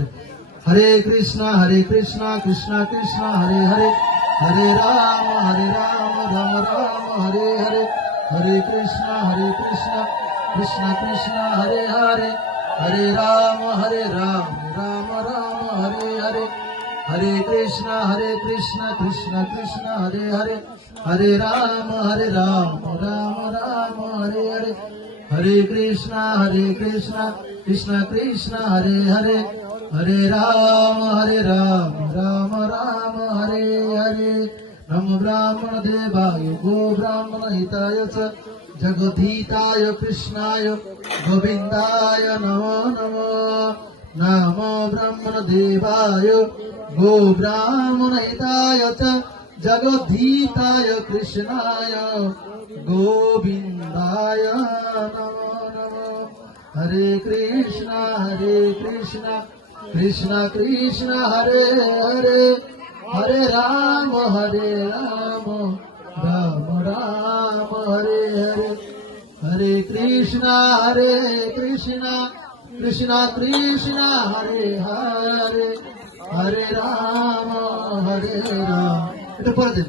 সাথে হরে কৃষ্ণ কৃষ্ণ কৃষ্ণ হরে হরে হরে রাম রাম রাম হরে হরে হরে কৃষ্ণ কৃষ্ণ কৃষ্ণ হরে হরে হরে রাম রাম রাম হরে হরে হরে কৃষ্ণ কৃষ্ণ কৃষ্ণ হরে হরে হরে রাম রাম রাম হরে হরে হরে কৃষ্ণ কৃষ্ণ কৃষ্ণ হরে হরে হরে রাম রাম রাম হরে হরে নম ব্রাহ্মণ দেবায় গো ব্রাহ্মণ হিতায় চ জগদ্ধিতায় কৃষ্ণায় গোবিন্দায় নমো নমো নমো ব্রাহ্মণ দেবায় গো ব্রাহ্মণ হিতায় চ জগদ্ধিতায় কৃষ্ণায় গোবিন্দায় নমো নমো হরে কৃষ্ণ কৃষ্ণ কৃষ্ণ হরে হরে হরে রাম রাম রাম হরে হরে হরে কৃষ্ণ কৃষ্ণ কৃষ্ণ হরে হরে হরে রাম একটু পরে দিন